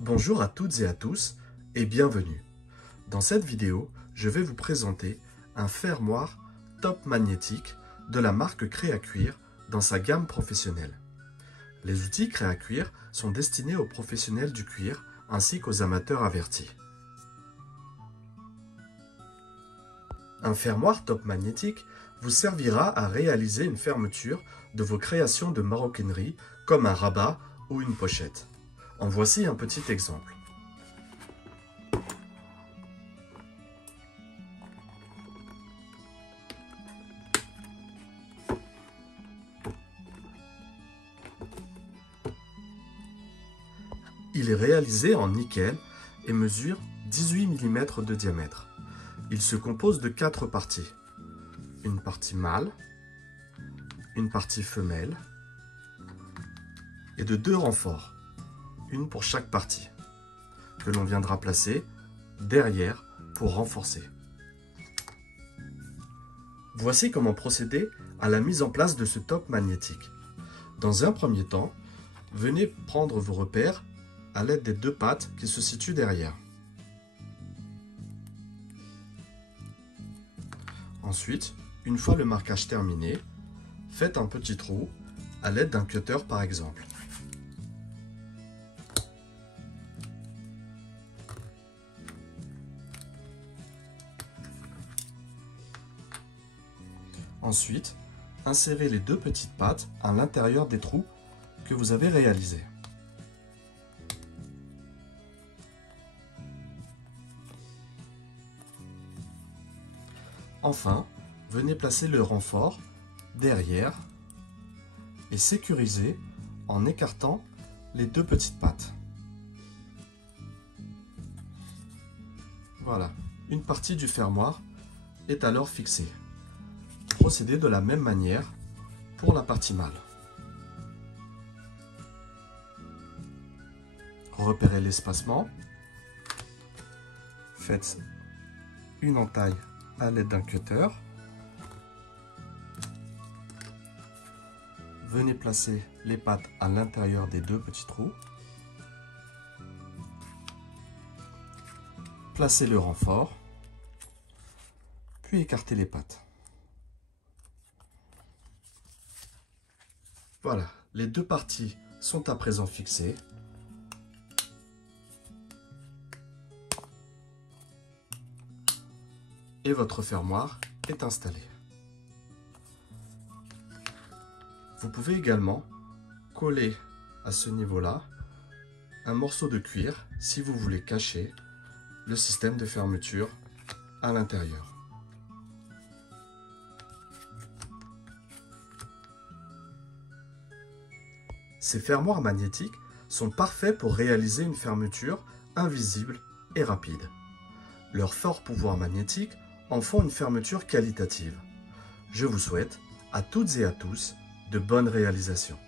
Bonjour à toutes et à tous et bienvenue. Dans cette vidéo, je vais vous présenter un fermoir top magnétique de la marque Créacuir dans sa gamme professionnelle. Les outils Créacuir sont destinés aux professionnels du cuir ainsi qu'aux amateurs avertis. Un fermoir top magnétique vous servira à réaliser une fermeture de vos créations de maroquinerie comme un rabat ou une pochette. En voici un petit exemple. Il est réalisé en nickel et mesure 18 mm de diamètre. Il se compose de 4 parties. Une partie mâle, une partie femelle et de 2 renforts, une pour chaque partie, que l'on viendra placer derrière pour renforcer. Voici comment procéder à la mise en place de ce top magnétique. Dans un premier temps, venez prendre vos repères à l'aide des 2 pattes qui se situent derrière. Ensuite, une fois le marquage terminé, faites un petit trou à l'aide d'un cutter par exemple. Ensuite, insérez les 2 petites pattes à l'intérieur des trous que vous avez réalisés. Enfin, venez placer le renfort derrière et sécuriser en écartant les 2 petites pattes. Voilà, une partie du fermoir est alors fixée. Procédez de la même manière pour la partie mâle. Repérez l'espacement. Faites une entaille à l'aide d'un cutter. Venez placer les pattes à l'intérieur des 2 petits trous. Placez le renfort, puis écartez les pattes. Voilà, les 2 parties sont à présent fixées. Et votre fermoir est installé. Vous pouvez également coller à ce niveau-là un morceau de cuir si vous voulez cacher le système de fermeture à l'intérieur. Ces fermoirs magnétiques sont parfaits pour réaliser une fermeture invisible et rapide. Leur fort pouvoir magnétique en font une fermeture qualitative. Je vous souhaite à toutes et à tous de bonnes réalisations.